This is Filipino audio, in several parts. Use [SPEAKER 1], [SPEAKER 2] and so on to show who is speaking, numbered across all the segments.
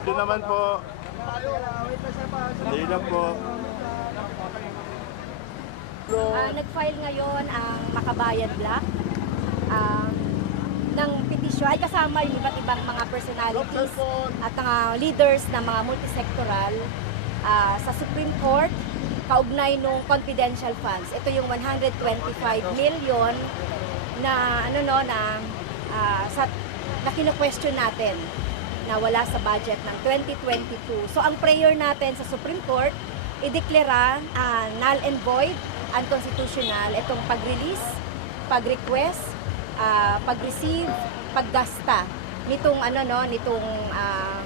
[SPEAKER 1] Ito naman po. Hindi lang po.
[SPEAKER 2] Ah, nag-file ngayon ang Makabayan Black um, ng petisyon ay kasama yung iba't ibang mga personalities at mga leaders ng mga multisectoral ah, sa Supreme Court kaugnay nung confidential funds. Ito yung 125 million na ano no na ah, sa na kino-question natin na wala sa budget ng 2022. So ang prayer natin sa Supreme Court ideklara ah, null and void unconstitutional itong pag-release, pag-request, ah, pag-receive, paggasta nitong ano no nitong ah,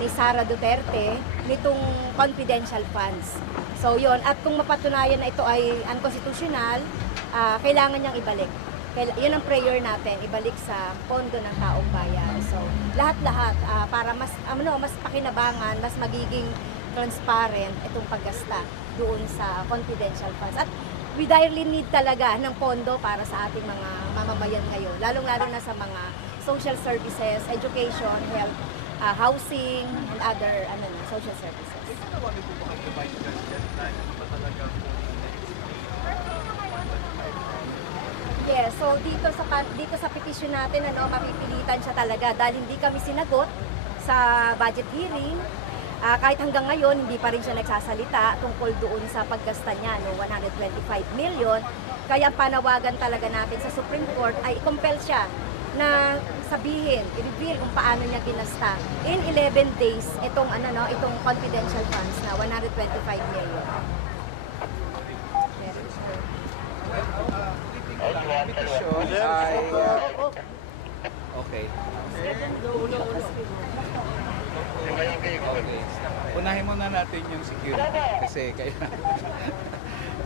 [SPEAKER 2] ni Sara Duterte nitong confidential funds. So yon at kung mapatunayan na ito ay unconstitutional, ah, kailangan niyang ibalik. Yun ang prayer natin, ibalik sa pondo ng taong bayan. So lahat-lahat ah, para mas ano mas pakinabangan, mas magiging transparent itong paggasta doon sa confidential funds. At we direly need talaga ng pondo para sa ating mga mamamayan ngayon, lalong-lalo na sa mga social services, education, health, ah, housing, and other ano, social services. Yes, so dito sa dito sa petition natin ano mapipilitan siya talaga dahil hindi kami sinagot sa budget hearing. Ah, kahit hanggang ngayon hindi pa rin siya nagsasalita tungkol doon sa paggasta niya no 125 million. Kaya panawagan talaga natin sa Supreme Court ay i-compel siya na sabihin, i-reveal kung paano niya ginasta in 11 days itong ano no, itong confidential funds na 125 million.
[SPEAKER 3] Petition Okay. Okay. Unahin muna natin yung security kasi kayo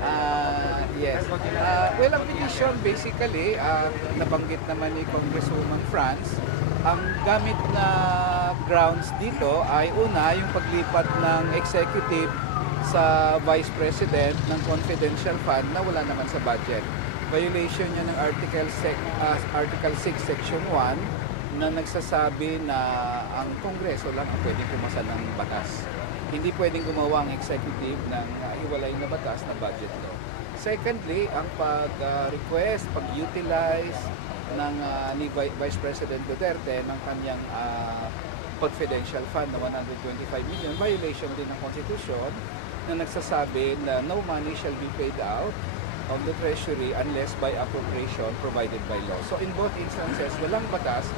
[SPEAKER 3] Ah, yes. Ah, well, ang petition basically, ah, nabanggit naman ni Congresswoman France, ang gamit na grounds dito ay una yung paglipat ng executive sa Vice President ng confidential fund na wala naman sa budget. Violation niya ng Article, sec, ah, Article 6, Section 1 na nagsasabi na ang Kongreso lang ang pwedeng pumasa ng batas. Hindi pwedeng gumawa ang executive ng uh, hiwalay na batas na budget law. Secondly, ang pag-request, pag-utilize ng uh, ni Vi- Vice President Duterte ng kanyang uh, confidential fund na 125 million, violation din ng Constitution na nagsasabi na no money shall be paid out of the Treasury unless by appropriation provided by law. So in both instances, walang batas,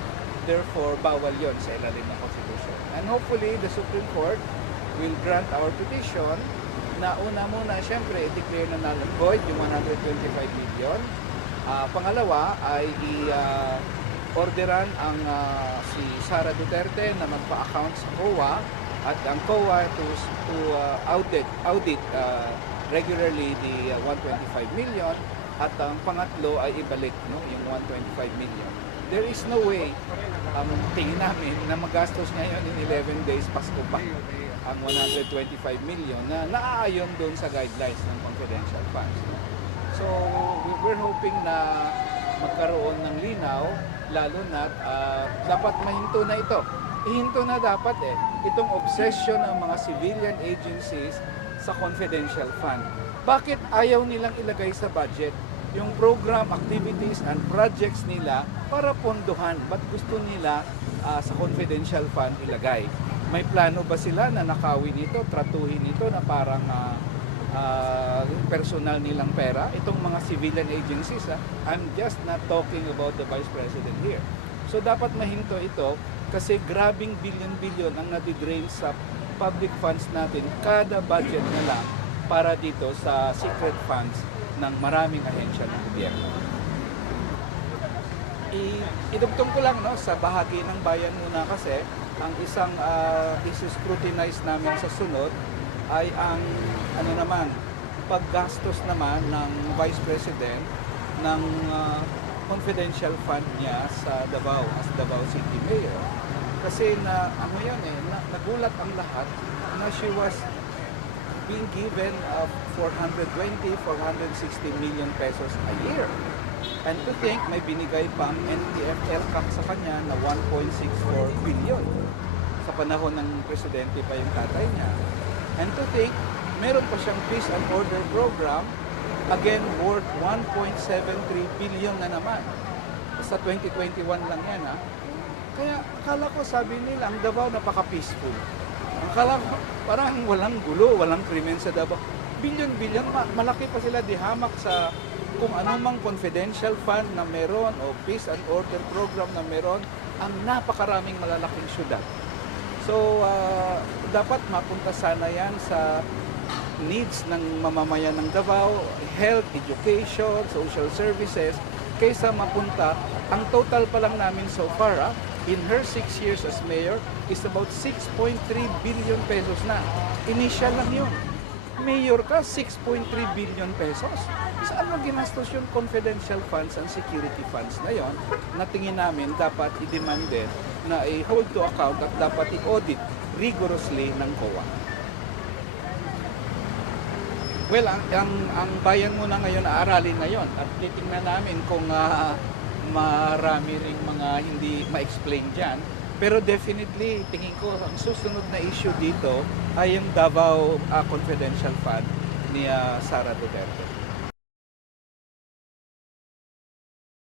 [SPEAKER 3] therefore bawal yon sa ilalim ng Constitution. And hopefully, the Supreme Court will grant our petition na una muna, syempre, i-declare na null and void yung 125 million. Ah, pangalawa ay i-orderan ang ah, si Sara Duterte na magpa-account sa COA at ang COA to, to ah, audit, audit ah, regularly the ah, 125 million at ang pangatlo ay ibalik no, yung 125 million. There is no way ang tingin namin na magastos ngayon in 11 days Pasko pa ang 125 million na naaayon doon sa guidelines ng confidential funds. So we- we're hoping na magkaroon ng linaw lalo na ah, dapat mahinto na ito. Ihinto na dapat eh itong obsession ng mga civilian agencies sa confidential fund. Bakit ayaw nilang ilagay sa budget yung program, activities, and projects nila para pondohan? Ba't gusto nila ah, sa confidential fund ilagay? May plano ba sila na nakawin ito, tratuhin ito na parang ah, ah, personal nilang pera? Itong mga civilian agencies, ah, I'm just not talking about the Vice President here. So dapat mahinto ito kasi grabing billion-billion ang nadidrain sa public funds natin kada budget na lang para dito sa secret funds ng maraming ahensya ng gobyerno. Idugtong ko lang no, sa bahagi ng bayan muna kasi ang isang uh, isi-scrutinize namin sa sunod ay ang ano naman paggastos naman ng Vice President ng ah, confidential fund niya sa Davao as Davao City Mayor. Kasi na ano yan eh, na, nagulat ang lahat na she was being given uh, 420, 460 million pesos a year. And to think, may binigay pang NTFL CAC sa kanya na 1.64 billion sa panahon ng presidente pa yung tatay niya. And to think, meron pa siyang peace and order program, again worth 1.73 billion na naman. Sa 2021 lang yan ha. Kaya akala ko sabi nila, ang Davao napaka-peaceful. Akala ko parang walang gulo, walang krimen sa Davao. Billion-billion, ma- malaki pa sila dihamak sa kung anumang confidential fund na meron o peace and order program na meron ang napakaraming malalaking syudad. So, ah, dapat mapunta sana yan sa needs ng mamamayan ng Davao, health, education, social services, kaysa mapunta, ang total pa lang namin so far, ah, in her six years as mayor, is about 6.3 billion pesos na. Initial lang yun. Mayor ka, 6.3 billion pesos. Saan mo ginastos yung confidential funds and security funds na yon na tingin namin dapat i-demanded na i-hold to account at dapat i-audit rigorously ng COA. Well, ang, ang, ang bayan muna ngayon, aaralin ngayon at titingnan namin kung ah, marami ring mga hindi ma-explain dyan. Pero definitely, tingin ko, ang susunod na issue dito ay yung Davao ah, Confidential Fund ni ah, Sara Duterte.